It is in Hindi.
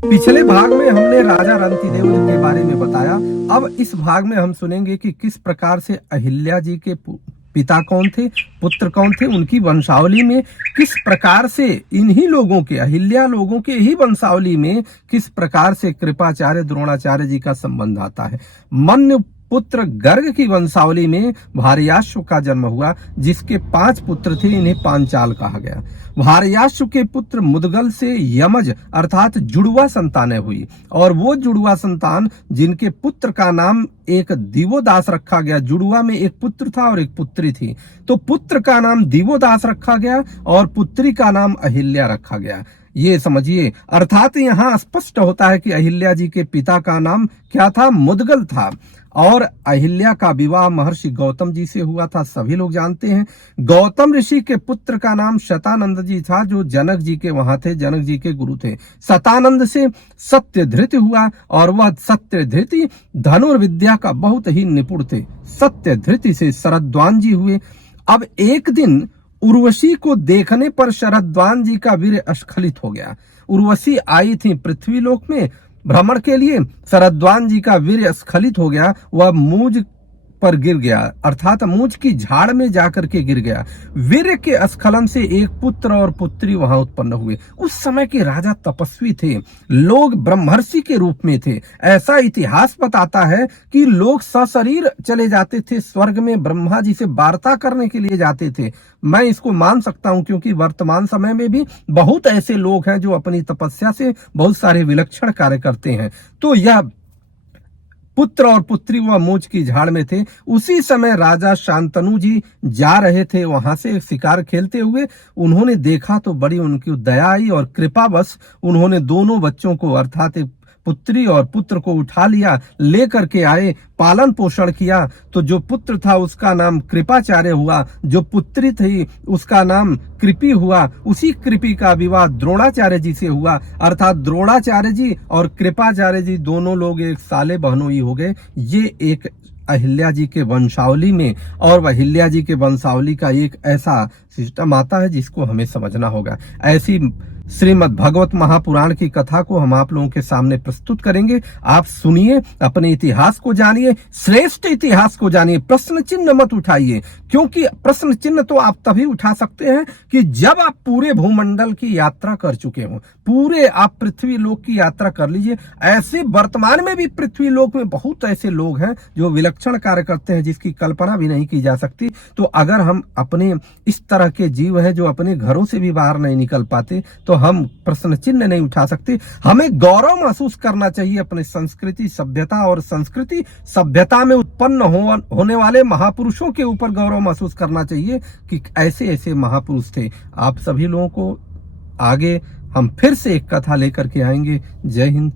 पिछले भाग में हमने राजा रंतिदेव जी के बारे में बताया। अब इस भाग में हम सुनेंगे कि किस प्रकार से अहिल्या जी के पिता कौन थे, पुत्र कौन थे, उनकी वंशावली में किस प्रकार से इन्हीं लोगों के, अहिल्या लोगों के ही वंशावली में किस प्रकार से कृपाचार्य द्रोणाचार्य जी का संबंध आता है। मन्य पुत्र गर्ग की वंशावली में भारयाश्व का जन्म हुआ, जिसके 5 पुत्र थे, इन्हें पांचाल कहा गया। भारयाश्व के पुत्र मुदगल से यमज अर्थात जुड़वा संतानें हुई, और वो जुड़वा संतान जिनके पुत्र का नाम एक दिवोदास रखा गया। जुड़वा में एक पुत्र था और एक पुत्री थी, तो पुत्र का नाम दिवोदास रखा गया और पुत्री का नाम अहिल्या रखा गया। ये समझिए, अर्थात यहाँ स्पष्ट होता है कि अहिल्या जी के पिता का नाम क्या था, मुदगल था, और अहिल्या का विवाह महर्षि गौतम जी से हुआ था, सभी लोग जानते हैं। गौतम ऋषि के पुत्र का नाम शतानंद जी था, जो जनक जी के वहां थे, जनक जी के गुरु थे। शतानंद से सत्यधृति हुआ, और वह सत्यधृति धनुर्विद्या का बहुत ही निपुण थे। सत्यधृति से शरद्वान जी हुए। अब एक दिन उर्वशी को देखने पर शरद्वान जी का वीर स्खलित हो गया। उर्वशी आई थी पृथ्वीलोक में भ्रमण के लिए, शरद्वान जी का वीर स्खलित हो गया, वह मूज पर गिर गया, अर्थात मूज की झाड़ में जाकर के गिर गया। वीर के स्खलन से एक पुत्र और पुत्री वहां उत्पन्न हुए। उस समय के राजा तपस्वी थे, लोग ब्रह्मर्षि के रूप में थे। ऐसा इतिहास बताता है कि लोग सशरीर चले जाते थे स्वर्ग में, ब्रह्मा जी से वार्ता करने के लिए जाते थे। मैं इसको मान सकता हूं, क्योंकि वर्तमान समय में भी बहुत ऐसे लोग हैं जो अपनी तपस्या से बहुत सारे विलक्षण कार्य करते हैं। तो यह पुत्र और पुत्री वह मूछ की झाड़ में थे। उसी समय राजा शांतनु जी जा रहे थे वहां से शिकार खेलते हुए। उन्होंने देखा तो बड़ी उनकी दया आई, और कृपावश उन्होंने दोनों बच्चों को, अर्थात पुत्री और पुत्र को उठा लिया, लेकर के आए, पालन पोषण किया। तो जो पुत्र था उसका नाम कृपाचार्य हुआ, जो पुत्री थी उसका नाम कृपी हुआ। उसी कृपी का विवाह द्रोणाचार्य जी से हुआ, अर्थात द्रोणाचार्य जी और कृपाचार्य जी दोनों लोग एक साले बहनोई हो गए। ये एक अहिल्या जी के वंशावली में, और अहिल्या जी के वंशावली का एक ऐसा सिस्टम आता है जिसको हमें समझना होगा। ऐसी श्रीमद् भगवत महापुराण की कथा को हम आप लोगों के सामने प्रस्तुत करेंगे। आप सुनिए, अपने इतिहास को जानिए, श्रेष्ठ इतिहास को जानिए। प्रश्न चिन्ह मत उठाइए, क्योंकि प्रश्न चिन्ह तो आप तभी उठा सकते हैं कि जब आप पूरे भूमंडल की यात्रा कर चुके हो। पूरे आप पृथ्वी लोक की यात्रा कर लीजिए। ऐसे वर्तमान में भी पृथ्वी लोक में बहुत ऐसे लोग हैं जो विलक्षण कार्य करते हैं, जिसकी कल्पना भी नहीं की जा सकती। तो अगर हम अपने इस तरह के जीव हैं जो अपने घरों से भी बाहर नहीं निकल पाते, तो हम प्रश्न चिन्ह नहीं उठा सकते। हमें गौरव महसूस करना चाहिए अपने संस्कृति सभ्यता, और संस्कृति सभ्यता में उत्पन्न होने वाले महापुरुषों के ऊपर गौरव महसूस करना चाहिए कि ऐसे ऐसे महापुरुष थे। आप सभी लोगों को आगे हम फिर से एक कथा लेकर के आएंगे। जय हिंद।